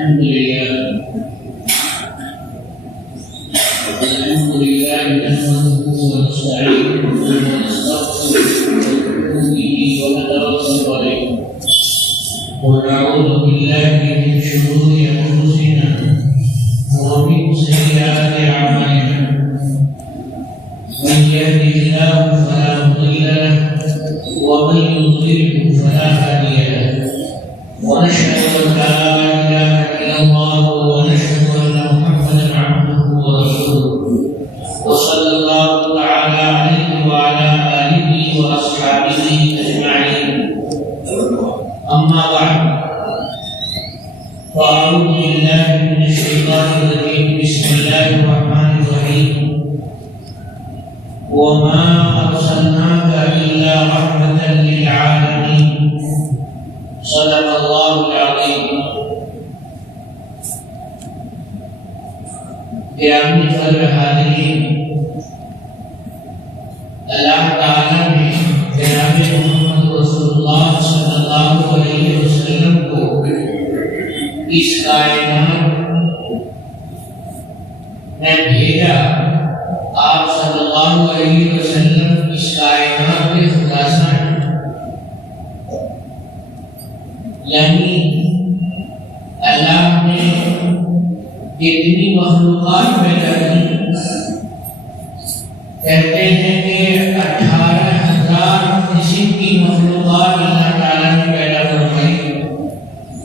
الحمد لله نحمده ونستعينه ونستغفره ونؤمن به ونتوكل عليه ونعوذ بالله من شرور انفسنا ومن سيئات اعمالنا من يهده الله فلا مضل له ومن يضلله فلا هادي له ونشهد ان لا اله الا الله ونشهد ان محمدا عبده ورسوله وصلى الله تعالى عليه وعلى اله واصحابه اجمعين اما بعد فاعوذ بالله من الشيطان الرجيم بسم الله الرحمن الرحيم وما ارسلناك الا رحمه للعالمين صدق الله العظيم. گرامی قدر حاضرین، اللہ تعالیٰ نے جناب محمد رسول اللہ صلی اللہ علیہ وسلم کو اس کائنات میں بھیجا. آپ صلی اللہ علیہ وسلم اس کائنات کے خلاصہ ہیں، یعنی اللہ نے اتنی مخلوقات پیدا کی، کہتے ہیں کہ 18,000 قسم کی مخلوقات اللہ تعالیٰ نے پیدا فرمائی.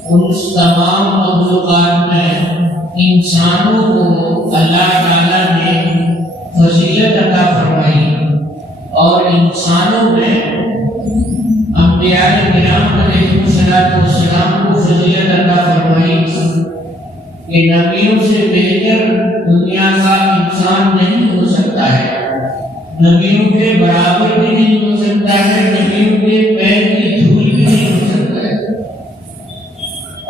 ان تمام مخلوقات میں انسانوں کو اللہ تعالیٰ نے فضیلت عطا فرمائی، اور انسانوں میں انبیاء کرام علیہ السلام کو فضیلت عطا فرمائی کہ نبیوں سے بہتر دنیا کا انسان نہیں ہو سکتا ہے، نبیوں کے برابر بھی نہیں ہو سکتا ہے، نبیوں کے پیر کی دھول بھی نہیں ہو سکتا ہے.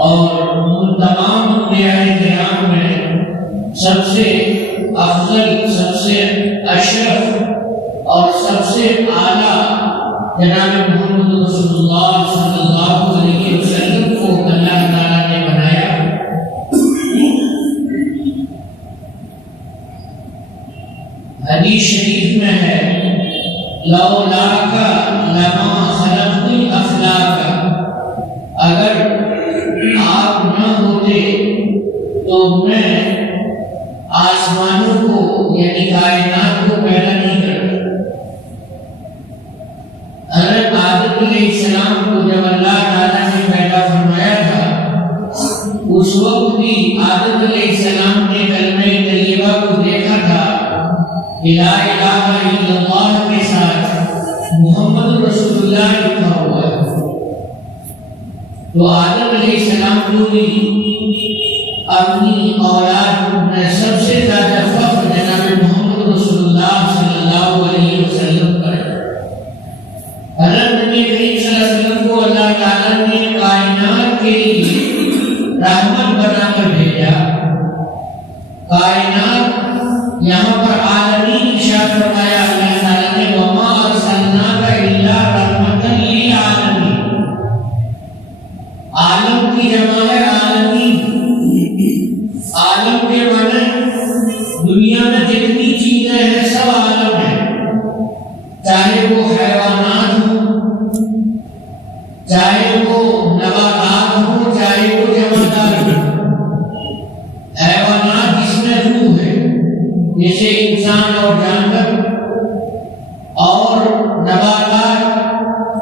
اور ان تمام انبیاء کرام میں سب سے افضل، سب سے اشرف اور سب سے اعلیٰ جناب محمد رسول اللہ صلی اللہ علیہ وسلم کو اللہ تعالیٰ نے بنایا. حدیث شریف میں ہے لولاک لما خلقت الافلاک، اگر آپ نہ ہوتے تو میں آسمانوں کو یعنی کائنات کو پیدا نہیں کرتا. حضرت آدم علیہ السلام کو جب اللہ تعالیٰ نے پیدا فرمایا تھا، اس وقت بھی آدم علیہ السلام نے کلمہ طیبہ کو دیکھا تھا، لا الہ الا اللہ کے ساتھ محمد رسول اللہ لکھا ہوا ہے. تو آدم علیہ السلام کو بھی اپنی اولاد میں سب سے زیادہ فخر جناب محمد رسول اللہ صلی اللہ علیہ وسلم پر. حضرت نبی کریم صلی اللہ علیہ وسلم کو اللہ تعالیٰ نے کائنات کے لیے رحمت بنا کر بھیجا. کائنات یہاں پر عالمین ارشاد فرمایا اللہ تعالیٰ نے وما ارسلناک الا رحمۃ للعالمین. عالم کی جمع ہے عالمین. عالم کے معنی دنیا میں جتنی چیزیں ہیں سب عالم ہیں، چاہے وہ حیوانات ہوں، چاہے وہ نباتات ہوں، چاہے وہ جمادات ہوں. حیوانات جس میں روح ہے جیسے انسان اور جانور، اور نباتات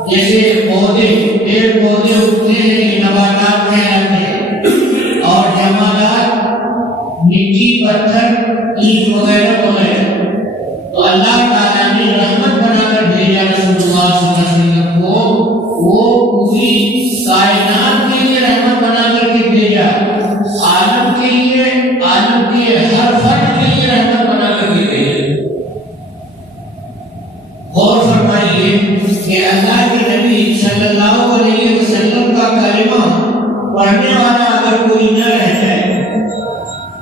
جیسے پودے، پیڑ پودے اگتے ہیں یہ نباتات کہلاتے ہیں، اور جمادات مٹی، پتھر، اینٹ وغیرہ وغیرہ. تو اللہ تعالیٰ نے رحمت بنا کر بھیجا رسول اللہ صلی اللہ علیہ وسلم کو. وہ پوری کائنات کے لیے رحمت بنا کر کے بھیجا، عالم کے لیے، عالم کے ہر فرد کے لیے رحمت بنا کر کے بھیجا. غور فرمائیے کہ اللہ کے نبی صلی اللہ علیہ وسلم کا کلمہ پڑھنے والا اگر کوئی نہ رہ جائے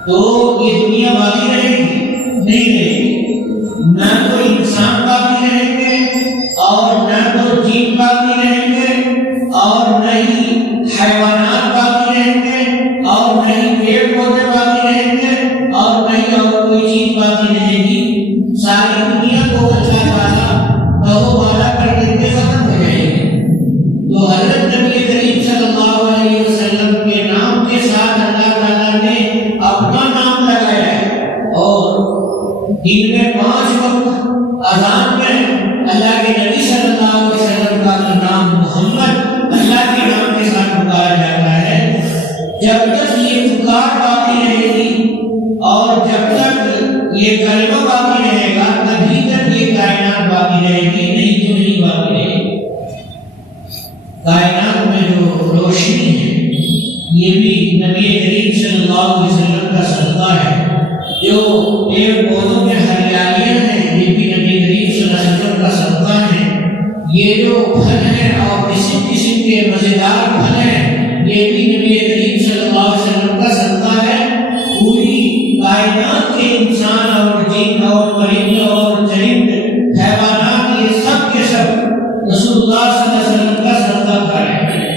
تو یہ دنیا باقی رہے گی؟ نہیں رہے گی. نہ تو انسان باقی رہیں گے، اور نہ تو جین باقی رہیں گے، اور نہ ہی حیوانات باقی رہیں گے، اور اور نہیں پیڑ پودے باقی رہیں گے اور نہیں اور کوئی چیز باقی رہے گی، ساری دنیا کو اللہ تعالیٰ بہو بالا کر دیتے ختم ہو جائے گی۔ تو حضرت نبی کریم صلی اللہ علیہ وسلم کے نام کے ساتھ اللہ تعالیٰ نے اپنا نام لگایا ہے، اور دن میں 5 وقت اذان میں اللہ کے نبی صلی اللہ علیہ وسلم کا نام محمد اللہ کے نام کے ساتھ پکارا جاتا ہے۔ جب تک یہ پکار باقی رہے گی اور جب تک یہ کلمہ باقی رہے گا تبھی تک یہ کائنات باقی رہے گی، نہیں تو نہیں باقی رہے گی۔ کائنات میں جو روشنی ہے یہ بھی نبی کریم صلی اللہ علیہ وسلم کا صدقہ ہے، جو پیڑ پودوں میں ہریالیاں ہیں یہ بھی نبی کریم صلی اللہ علیہ وسلم کا صدقہ ہے، یہ جو پھل ہیں اور قسم قسم کے مزیدار پھل ہیں یہ بھی نبی کریم صلی اللہ علیہ وسلم کا صدقہ ہے۔ پوری کائنات کے انسان اور جن اور پرندے اور چرند حیوانات یہ سب کے سب رسول اللہ صلی اللہ علیہ وسلم کا صدقہ کر رہے ہیں۔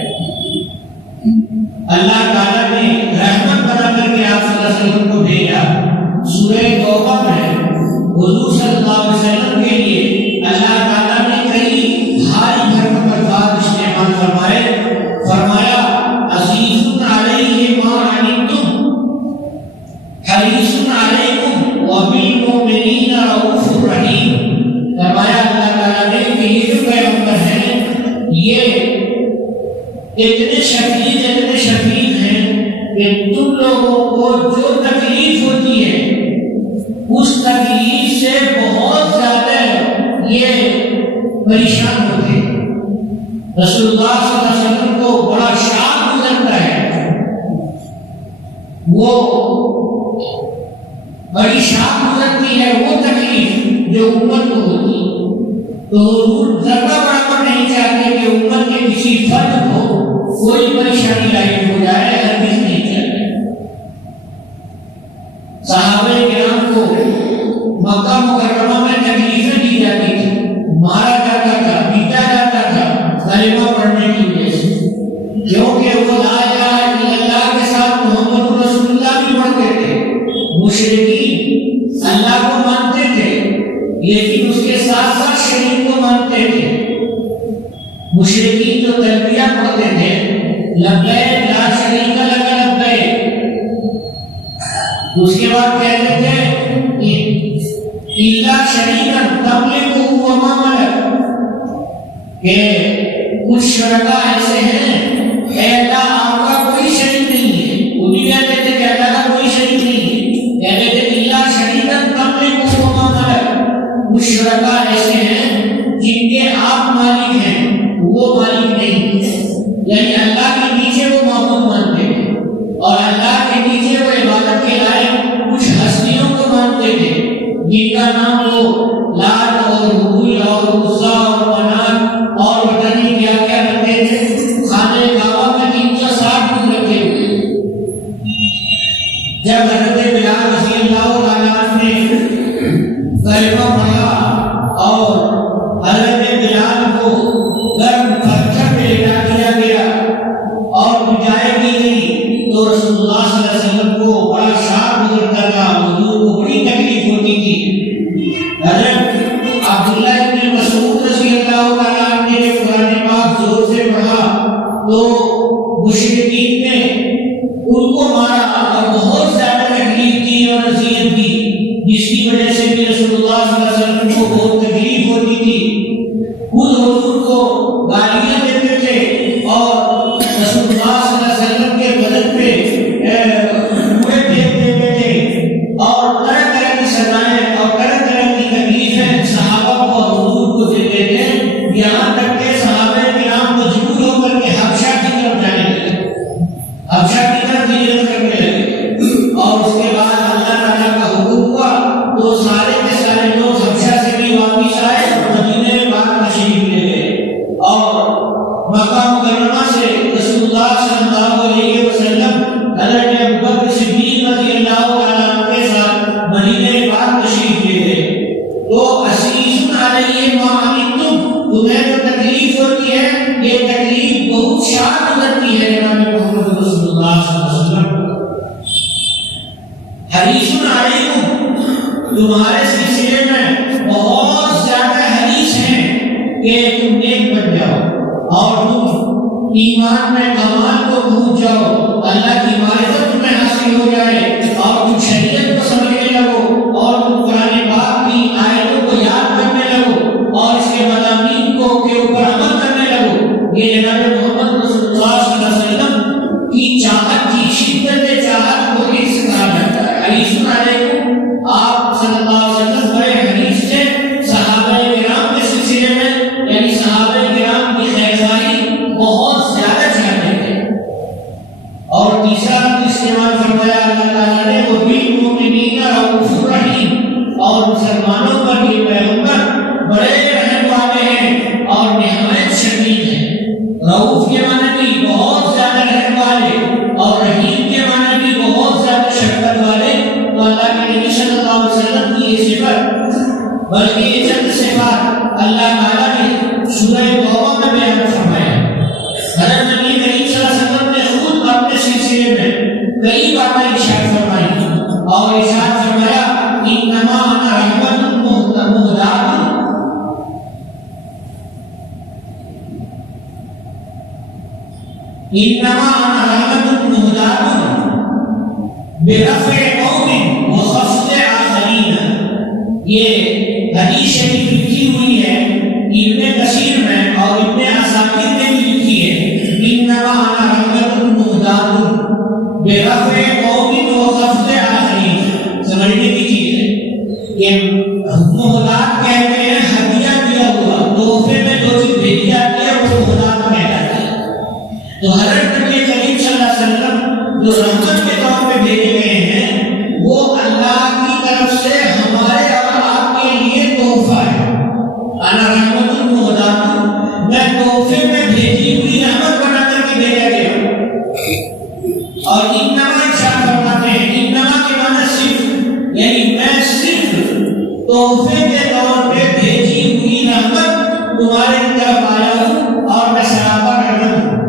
اللہ تعالیٰ نے رحمت بنا کر کے آپ صلی اللہ علیہ وسلم کو بھیجا۔ سورہ توبہ میں حضور صلی اللہ علیہ وسلم کے لیے اللہ تعالیٰ نے کئی بھاری بھرکم الفاظ استعمال فرمایا عزیز علیہ ما عنتم حریص علیکم وبالمؤمنین رؤوف رحیم۔ فرمایا اللہ تعالیٰ نے کہ یہ جو پیغمبر ہیں یہ اتنے شفیق ہیں کہ تم لوگوں کو جو تکلیف ہوتی ہے اس تکلیف سے بہت زیادہ یہ پریشان ہوتے ہیں۔ رسول اللہ صلی اللہ علیہ وسلم کو بڑا شاق گزرتا ہے، وہ بڑی شاق گزرتی ہے وہ تکلیف جو امت کو ہوتی ہے، تو حضور ذرہ برابر نہیں چاہتے کہ امت کے کسی فرد کو کوئی پریشانی لاحق ہو جائے، ہرگز نہیں چاہتے۔ صحابہ کرام کو مکہ مکرمہ میں تکلیفیں دی جاتی تھی، مارا جاتا تھا، پیٹا جاتا تھا کلمہ پڑھنے کی وجہ سے، کیونکہ وہ لا الہ الا اللہ کے ساتھ محمد رسول اللہ بھی پڑھتے تھے۔ مشرکین اللہ کو مانتے تھے لیکن اس کے ساتھ ساتھ شریک کو مانتے تھے۔ مشرکین جو تلبیہ پڑھتے تھے لبیک لا شریک لک لبیک، اس کے بعد کہتے تھے الا شریکا تملکہ وما ملک، کہ کچھ شرکا ایسے ہیں اے اللہ آپ کا کوئی شریک نہیں ہے، وہ بھی کہتے تھے کہ اللہ کا کوئی شریک نہیں ہے، کہتے تھے الا شریکا تملکہ وما ملک، کچھ شرکا ایسے ہیں جن کے آپ مالک ہیں وہ مالک نہیں، یعنی اللہ کے نیچے وہ معبود مانتے ہیں اور اللہ کے نیچے وہ عبادت کے لائق کچھ ہستیوں کو مانتے تھے جن کا نام وہ لات اور حبول اور عزا اور منات اور پتہ نہیں کیا کیا رکھتے تھے۔ خانہ کعبہ میں 360 دن رکھے ہوئے۔ جب حضرت بلال رضی اللہ تعالیٰ عنہ نے کلمہ پڑھا اور حضرت بلال کو گرم پتھر پہ لٹا دیا گیا اور بجائے کی گئی تو رسول اللہ صلی اللہ علیہ وسلم کو بڑا شاق گزرتا تھا، حضور کو بڑی تکلیف ہوتی تھی۔ حضرت عبداللہ ابن مسعود رضی اللہ تعالیٰ عنہ نے قرآن پاک زور سے پڑھا تو مشرکین نے ان کو مارا اور بہت زیادہ تکلیف دی اور اذیت دی، جس کی وجہ سے بھی رسول اللہ صلی اللہ علیہ وسلم کو بہت تکلیف ہوتی تھی۔ خود حضور کو گالیاں دیتے تھے اور رسول اللہ صلی اللہ علیہ وسلم کے بدن پہ کوڑے پھینک دیتے تھے اور طرح طرح کی سزائیں اور طرح طرح کی تکلیفیں صحابہ کو اور حضور کو دیتے تھے، یہاں تک کہ صحابہ کرام مجبور ہو کر کے حبشہ کی طرف جانے لگے، حبشہ کی طرف ہجرت کرنے لگے، اور اس کے بعد اللہ تعالیٰ کا حکم ہوا تو سارے کے سارے لوگ حبشہ سے بھی واپس آئے اور مدینے میں حریص علیکم، تمہارے سلسلے میں بہت زیادہ حریص ہیں کہ تم نیک بن جاؤ اور تم ایمان میں کمال کو پہنچ جاؤ، اللہ کی معرفت تمہیں حاصل ہو جائے اور تم شریعت کو سمجھنے لگو اور تم قرآن پاک کی آیتوں کو یاد کرنے لگو اور اس کے مضامین کو کے اوپر عمل کرنے لگو۔ یہ جناب محمد رسول اللہ صلی اللہ علیہ وسلم کی چاہت کی، شدت چاہت کو اس سے کہا جاتا ہے۔ حریص علیکم، آپ صلی اللہ علیہ وسلم بڑے حریص تھے صحابہ کرام کے سلسلے میں، یعنی صحابہ کرام کی خیرخواہی بہت زیادہ چاہتے تھے۔ اور تیسرا استعمال فرمایا اللہ تعالیٰ نے، وہ بالمؤمنین رؤوف رحیم، اور مسلمانوں پر یہ پیغمبر بڑے رحم والے ہیں اور نہایت شدید ہیں۔ رؤوف کے معنی بھی بہت زیادہ رحم والے اور رحیم کے معنی بھی بہت زیادہ شفقت والے۔ تو اللہ کے نبی صلی اللہ علیہ وسلم کی یہ صفت، بلکہ یہ چند صفات اللہ تعالیٰ نے سورہ توبہ میں بیان فرمایا۔ حضرت نبی کریم صلی اللہ علیہ وسلم نے خود اپنے سلسلے میں کئی باتیں ارشاد فرمائی اور ارشاد فرمایا انما انا رحمت مہدات، انما انا رحمت مہدات برفع قوم وخفض آخرین۔ یہ حدیث شریف لکھی ہوئی ہے ابن کثیر میں اور ابن عساکر نے بھی لکھی ہے، انما انا رحمت مہدات برفع قوم وخفض آخرین۔ سمجھنے کی چیز ہے کہ مہدات کہتے ہیں ہدیہ دیا ہوا، تحفے میں جو چیز بھیجی جاتی ہے وہ مہدات کہلاتی ہے۔ تو حضرت نبی کریم صلی اللہ علیہ وسلم جو رحمت کے طور پہ بھیجے گئے ہیں وہ اللہ کی طرف سے ہمارے اور آپ کے لیے تحفہ ہے۔ انا رحمت مہدات، میں تحفے میں بھیجی ہوئی رحمت بنا کر کے بھیجا گیا ہوں۔ اور انما ارشاد فرماتے ہیں، انما کے معنی صرف، یعنی میں صرف تحفے کے طور پہ بھیجی ہوئی رحمت تمہارے طرف آیا ہوں اور میں سراپا رحمت ہوں۔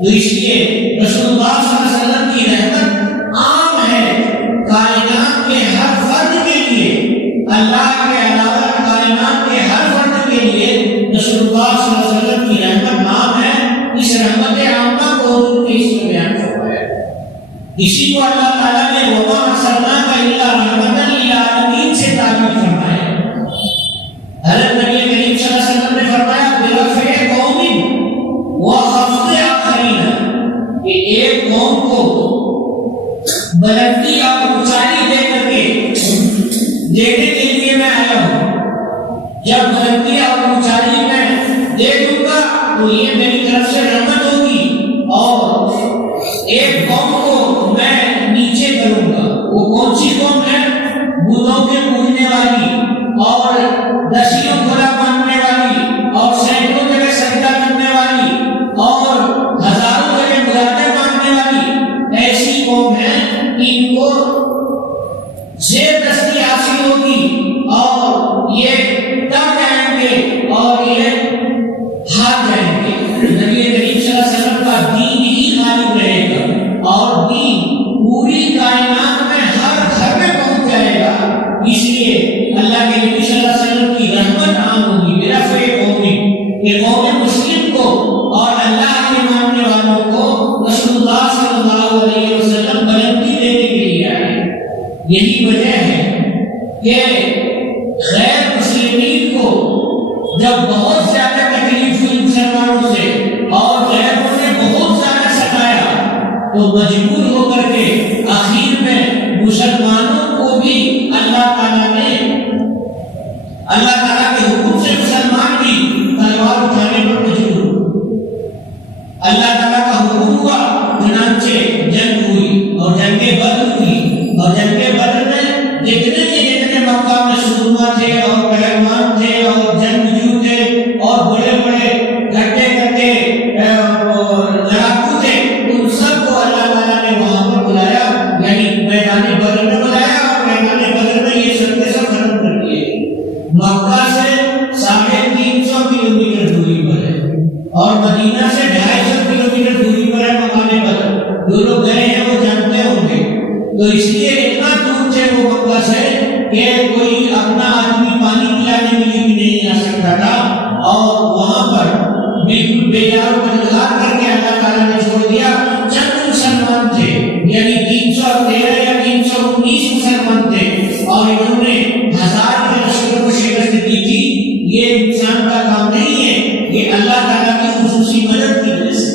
تو اس لیے رسول اللہ صلی اللہ علیہ وسلم کی رحمت عام ہے کائنات کے ہر فرد کے لیے، اللہ کے علاوہ کائنات کے ہر فرد کے لیے رسول اللہ صلی اللہ علیہ وسلم کی رحمت عام ہے۔ اس رحمت عامہ کو حضور نے اس میں بیان فرمایا۔ اسی کو اللہ تعالیٰ نے وما ارسلناک الا رحمۃ للعالمین سے تعبیر فرمایا۔ حضرت نبی کریم صلی اللہ علیہ وسلم نے فرمایا برفع قوم وخفض آخرین، کہ ایک قوم کو بلندی اور اونچائی دے کر کے دینے کے لیے میں آیا ہوں۔ جب بلندی اور اونچائی میں دے دوں گا تو یہ میری طرف سے رحمت ہوگی، اور ایک قوم کو میں نیچے کروں گا۔ وہ کون سی قوم ہے؟ بتوں کے پوجنے والی اور دسیوں کھلا ماننے والی اور سینکڑوں جگہ سجدہ کرنے والی اور ہزاروں جگہ مراتے ماننے والی ایسی قوم ہے، ان کو زیر دستی حاصل ہوگی اور یہ ڈر جائیں گے اور یہ ہار جائیں گے۔ نبی کریم صلی اللہ علیہ وسلم کا دین ہی غالب رہے گا اور دین پوری کائنات میں ہر گھر میں پہنچ جائے گا۔ اس لیے اللہ کے نبی صلی اللہ علیہ وسلم کی رحمت عام ہوگی برفع قوم، کہ قوم مسلم کو اور اللہ کے ماننے والوں کو رسول اللہ صلی اللہ علیہ وسلم بلندی دینے کے لیے آئے۔ یہی وجہ ہے کہ غیر مسلمین کو جب بہت زیادہ تکلیف ہوئی مسلمانوں سے اور غیروں نے بہت زیادہ ستایا تو مجبور ہو کر کے آخر میں مسلمانوں کو بھی اللہ تعالیٰ کے حکم سے مسلمان بھی تلوار اٹھانے پر مجبور ہوئے۔ اللہ تعالیٰ کا حکم ہوا، چنانچہ جنگ ہوئی اور جنگ بدر ہوئی، اور جنگ بدر میں جتنے مقام میں سورما تھے اور پہلوان تھے اور جنگجو تھے اور بڑے بڑے گھٹے لڑاکو تھے، ان سب کو اللہ تعالیٰ نے وہاں پر تو اس لیے اتنا دور تھے وہ مکہ سے کہ کوئی اپنا آدمی پانی پلانے کے لیے بھی نہیں آ سکتا تھا، اور وہاں پر بالکل بے یار و مددگار کر کے اللہ تعالیٰ نے چھوڑ دیا۔ چند مسلمان تھے، یعنی 313 یا 319 مسلمان تھے، اور انہوں نے 1000 کے لشکر کو شکست دی تھی۔ یہ انسان کا کام نہیں ہے، یہ اللہ تعالیٰ کی خصوصی مدد کی وجہ سے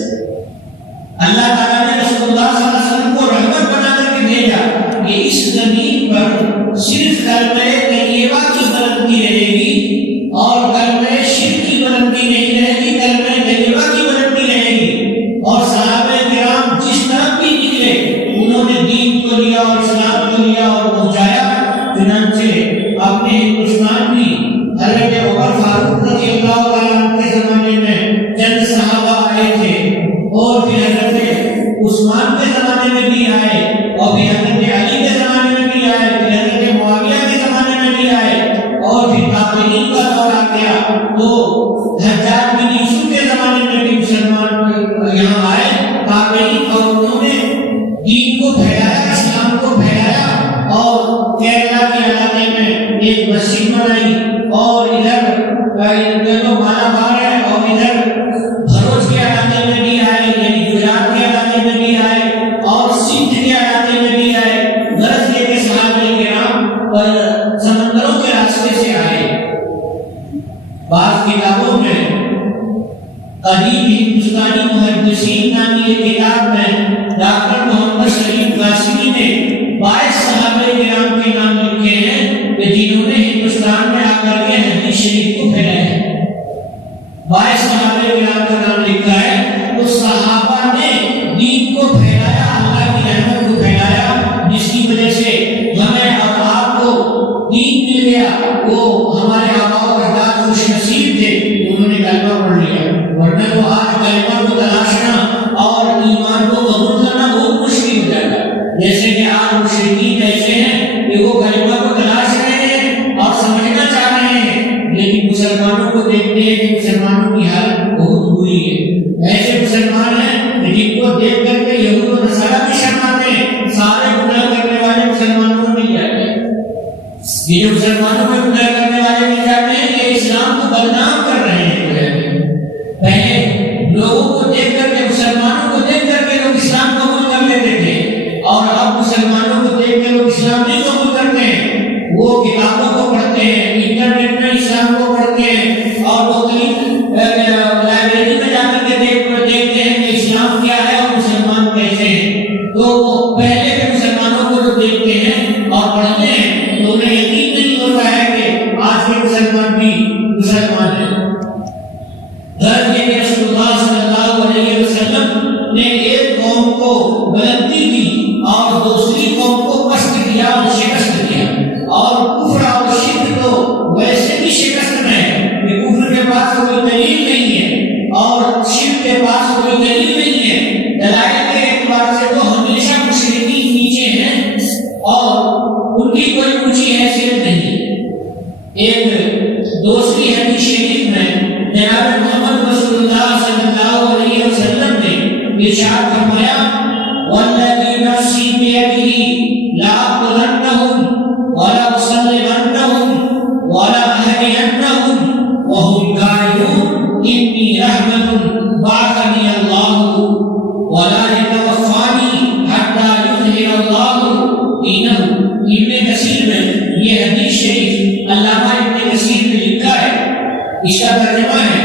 اللہ تعالیٰ نے رسول اللہ صلی اللہ علیہ وسلم کو رحمت بنا کر کے بھیجا کہ اس زمین پر صرف کلمہ طیبہ کی بلندی رہے گی، اور کلمہ شرک کی بلندی نہیں رہے گی، کلمہ طیبہ کی بلندی رہے گی۔ اور صحابہ کرام جس طرف بھی نکلے انہوں نے دین کو لیا اور اسلام کو لیا اور پہنچایا۔ چنانچہ اپنے ہندوستان بھی حضرت عمر فاروق رضی اللہ تعالیٰ عنہ کے زمانے میں چند صحابہ آئے تھے، اور پھر حضرت عثمان کے زمانے میں بھی آئے، اور پھر حضرت علی کے زمانے میں بھی آئے، پھر حضرت معاویہ کے زمانے میں بھی آئے، اور پھر تابعین کا دور آ گیا تو حجاج بن یوسف کے زمانے میں بھی مسلمان یہاں آئے تابعین، اور انہوں نے دین کو پھیلایا، اسلام کو پھیلایا، اور کیرلا کے علاقے میں ایک مسجد بنائی، اور ادھر جو مالابار ہے اور ادھر بھروچ کے علاقے میں بھی آئے، یعنی گجرات کے علاقے میں بھی آئے، اور سندھ کے علاقے میں بھی آئے۔ غرض یہ کہ صحابہ کرام سمندروں کے راستے سے آئے۔ بعض کتابوں میں قدیم ہندوستانی محدثین نامی ایک کتاب میں ڈاکٹر محمد شریف قاسمی نے 22 صحابہ کرام کے نام لکھے ہیں کہ جنہوں نے ہندوستان میں آ کر کے حدیث شریف کو پھیلایا ہے۔ 22 صحابہ کرام کا نام لکھا ہے۔ تو صحابہ نے دین کو پھیلایا، اللہ کی رحمت کو پھیلایا، جس کی وجہ سے ہمیں اور آپ کو دین مل گیا۔ وہ ہمارے آباء و اجداد خوش نصیب تھے، انہوں نے کلمہ پڑھ لیا، ورنہ تو آج کلمہ کو تلاشنا اور ایمان کو قبول کرنا بہت مشکل ہو جاتا ہے۔ جیسے کہ آج مشرکین ایسے ہیں کہ وہ کلمہ کو تلاش رہے ہیں اور سمجھنا چاہ رہے ہیں، لیکن مسلمانوں کو دیکھتے ہیں کہ مسلمانوں کی حالت بہت بری ہے۔ ایسے مسلمان ہیں جن کو دیکھ کر کے یہود و نصارہ بھی شرماتے ہیں، سارے گناہ کرنے والے مسلمانوں میں مل جاتے ہیں۔ یہ جو مسلمانوں میں گناہ کرنے والے مل جاتے ہیں یہ اسلام کو بدنام کر رہے ہیں۔ پہلے لوگوں کو دیکھ کر کے، مسلمانوں کو دیکھ کر کے لوگ اسلام قبول کر لیتے تھے، اور اب مسلمانوں کو دیکھ کے لوگ اسلام نہیں قبول کرتے ہیں۔ وہ کتابوں کو پڑھتے ہیں، انٹرنیٹ میں اسلام کو پڑھتے ہیں، اور مختلف لائبریری میں جا کر کے دیکھتے ہیں کہ اسلام کیا ہے اور مسلمان کیسے ہیں۔ تو پہلے کے مسلمانوں کو جو دیکھتے ہیں اور پڑھتے ہیں تو انہیں یقین نہیں ہوتا ہے کہ آج کے مسلمان بھی مسلمان ہیں۔ غرض یہ کہ رسول اللہ صلی اللہ علیہ وسلم نے ایک قوم کو بلندی دی اور دوسری قوم کو پست کیا اور شکست دیا، اور کفر اور شرک تو ویسے بھی شکست میں ہے کہ کفر کے پاس کوئی دلیل نہیں ہے اور شرک کے پاس کوئی دلیل نہیں ہے۔ دلائل کے اعتبار سے تو ہمیشہ مشرکین نیچے ہیں اور ان کی کوئی اونچی حیثیت نہیں۔ ایک دوسری حدیث شریف میں جناب محمد رسول اللہ صلی اللہ علیہ وسلم نے ارشاد فرمایا، والذی نفسی بیدہ لأقتلنہم ولأصلبنہم ولأحرقنہم وہم قائلون انی رحمت بعثنی اللہ ولا یتوفانی حتی یظہر اللہ دینہ۔ ابن کثیر میں یہ حدیث شریف علامہ ابن کثیر نے لکھا ہے، اس کا ترجمہ ہے،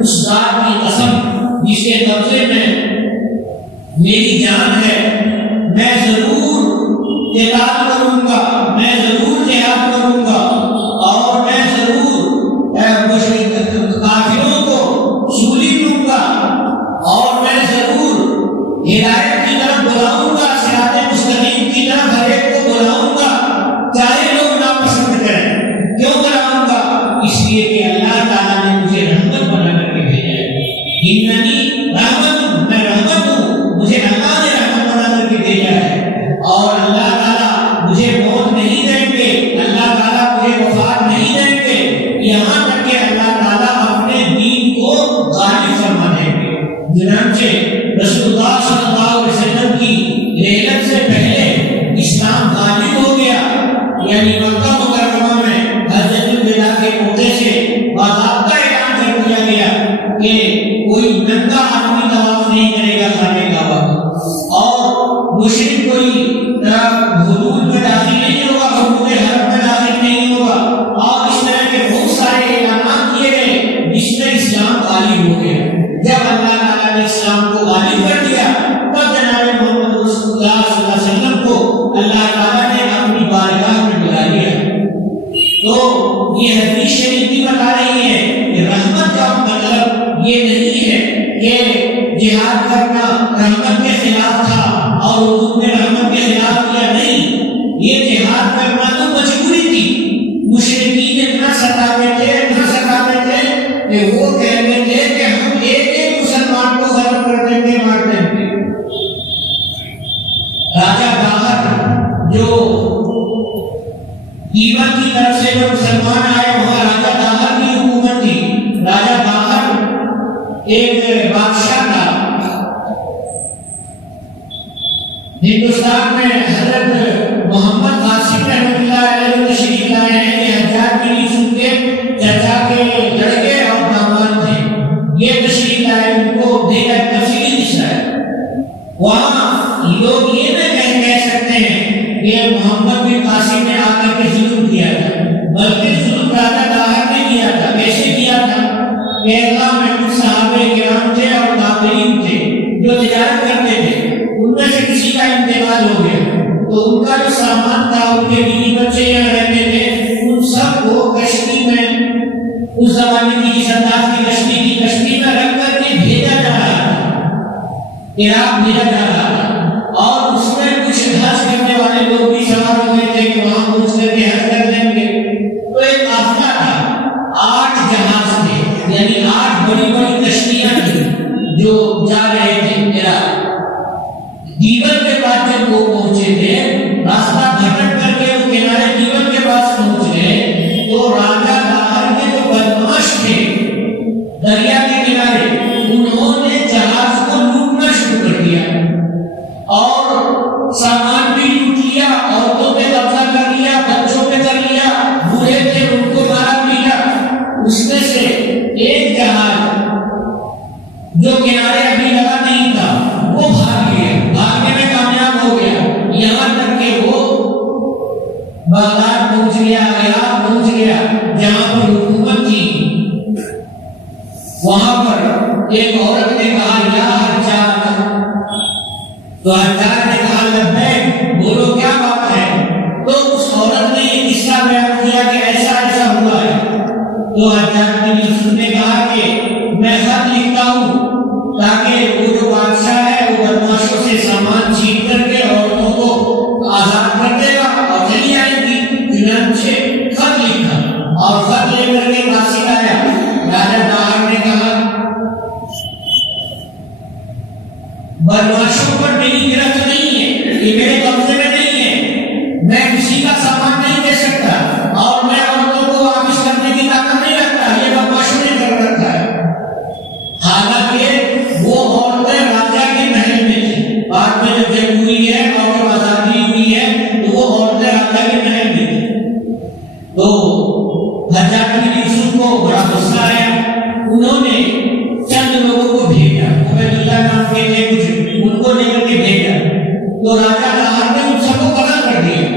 اس ذات کی قسم جس کے قبضے میں میری جان ہے، میں ضرور قتال کروں گا، میں ضرور جہاد کروں گا، اور میں ضرور کافروں کو سولی دوں گا، اور میں ضرور ہدایت کی طرف بلاؤں گا، صراط مستقیم کی طرف ہر ایک کو بلاؤں گا، چاہے لوگ ناپسند کریں۔ کیوں بلاؤں گا؟ اس لیے کہ اللہ تعالیٰ نے مجھے رحمت بنا کر کے بھیجا ہے۔ اننی رحمت، میں رحمت ہوں، مجھے اللہ نے رحمت بنا کر کے بھیجا ہے، اور اللہ تعالیٰ یعنی مکہ مکرمہ میں حجۃ الوداع کے موقع سے باضابطہ اعلان کر دیا گیا کہ کوئی ننگا آدمی طواف نہیں کرے گا خانہ کعبہ، اور مشرک کوئی حدود میں داخل نہیں ہوگا، حدود حرم میں داخل نہیں ہوگا، اور اس طرح کے بہت سارے اعلانات کیے گئے جس میں اسلام غالب ہو گیا۔ جب اللہ تعالیٰ نے اسلام کو غالب کر دیا تب جناب محمد رسول اللہ صلی اللہ علیہ وسلم کو اللہ تعالیٰ نے اپنی بارگاہ میں بلا لیا۔ تو یہ حدیث شریف بھی بتا رہی ہے کہ رحمت کا مطلب یہ نہیں ہے کہ جہاد کرنا رحمت کے خلاف تھا اور حضور نے رحمت کے خلاف کیا، نہیں، یہ جہاد کرنا تو مجبوری تھی۔ مشرکین اتنا ستاتے تھے کہ وہ کہتے تھے کہ ہم ایک ایک مسلمان کو ختم کر دیں گے، مار دیں گے۔ راجہ داہر جو دیوان کی طرف سے جو مسلمان آئے وہاں راجہ داہر کی حکومت تھی۔ راجہ داہر ایک بادشاہ تھا۔ ہندوستان میں حضرت محمد قاسم رحمۃ اللہ علیہ تشریف لائے ہیں کہ حجاج بن یوسف کے چچا کے لڑکے اور داماد تھے، یہ تشریف لائے، ان کو بھیجا تفصیلی دکھتا ہے۔ وہاں لوگ یہ نہ کہہ سکتے ہیں کہ محمد بن قاسم نے آ کر کے ظلم کیا تھا، بلکہ ظلم راجہ داہر نے کیا تھا۔ کیسے کیا تھا؟ کیرلا میں کچھ صحابہ کرام تھے اور تابعین تھے جو تجارت کرتے تھے، ان میں سے کسی کا انتقال ہو گیا تو ان کا جو سامان تھا، ان کے بیوی بچے یہاں رہتے تھے، ان سب کو کشتی میں، اس زمانے کی جس انداز کی کشتی میں رکھ کر کے بھیجا جا رہا تھا، عراق بھیجا جا رہا تھا، اور اس میں کچھ حج کرنے والے لوگ بھی سوار ہو گئے تھے کہ وہاں پہنچ کر کے حج کر دیں گے۔ تو ایک قافلہ تھا، 8 جہاز تھے، یعنی 8 بڑی بڑی کشتیاں تھیں جو جا رہے تھے عراق۔ دیوبند کے پاس جب وہ پہنچے تھے، راستہ بھٹک کر کے وہ کنارے دیوبند کے پاس پہنچ گئے تو راجہ داہر کے جو بدماش تھے دریا کے کنارے، انہوں نے جہاز کو لوٹنا شروع کر دیا اور سامان بھی لوٹ لیا، عورتوں پہ قبضہ کر لیا، بچوں پہ کر لیا، بوڑھے تھے ان کو مارا پیٹا۔ اس میں سے ایک جہاز جو کنارے ابھی لگا نہیں تھا وہ بھاگ گیا، بھاگنے میں کامیاب ہو گیا، یہاں تک کہ وہ بغداد پہنچ گیا جہاں پر حکومت تھی۔ وہاں پر ایک عورت نے کہا یا حجاج، تو حجاج نے کہا لبیک، بولو کیا بات ہے؟ تو اس عورت نے یہ قصہ بیان کیا کہ ایسا ایسا ہوا ہے۔ تو حجاج بن یوسف نے کہا کہ میں خط لکھتا ہوں تاکہ وہ جو بادشاہ ہے وہ بدماشوں سے سامان چھین کر کے عورتوں کو آزاد کر دے گا اور چلی آئے گی۔ چنانچہ خط لکھا اور خط لے کر کے قاصد آیا۔ راجہ داہر نے کہا بدماشوں پر میری گرفت نہیں ہے، یہ میرے قبضے میں نہیں ہے، میں کسی کا سامان نہیں دے سکتا اور میں عورتوں کو واپس کرنے کی طاقت نہیں رکھتا، یہ بدماشوں نے کر رکھا ہے۔ حالانکہ وہ عورتیں راجہ کے محل میں تھی، بعد میں جب جنگ ہوئی ہے اور جب آزادی ہوئی ہے تو وہ عورتیں راجہ کے محل میں تھی۔ تو حجاج بن یوسف کو بڑا غصہ آیا، انہوں نے چند لوگوں کو بھیجا، عبید اللہ نام کے تھے کچھ، ان کو لے کر کے بھیجا تو راجہ داہر نے ان سب کو قتل کر دیا۔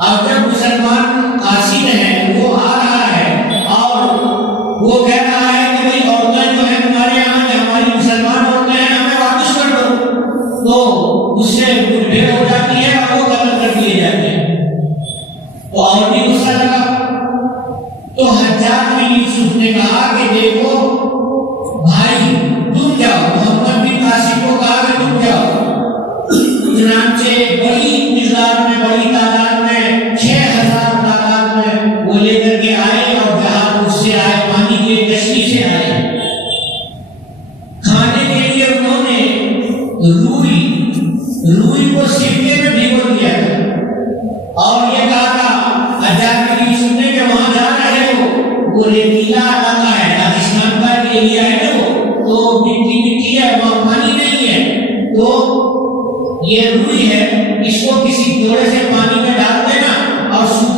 اب جب مسلمان قاصد ہے وہ آ رہا ہے اور وہ کہہ رہا ہے کہ بھائی عورتیں جو ہیں تمہارے یہاں جو ہماری مسلمان عورتیں ہیں ہمیں واپس کر دو، تو اس سے بھیڑ ہو جاتی ہے اور وہ قتل کر دیے جاتے ہیں۔ تو اور بھی غصہ لگا تو حجاج بن یوسف نے کہا کہ دیکھو بھائی تم جاؤ، محمد بن قاسم کو کہا کہ تم جاؤ۔ چنانچہ بڑی مقدار میں، بڑی تعداد میں، 6000 تعداد میں وہ لے کر کے آئے اور جہاز اس سے آئے، پانی کی کشتی سے آئے۔ کھانے کے لیے انہوں نے روئی کو سرکے میں بھگو دیا تھا اور یہ کہا تھا حجاج بن یوسف نے کہ وہاں جا رہے ہو، وہ ریتیلا علاقہ ہے، راجستھان کا ایریا ہے نا، وہ تو مٹی ہے، وہاں پانی نہیں ہے، تو یہ روئی ہے، اس کو کسی جوڑے سے پانی میں ڈال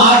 8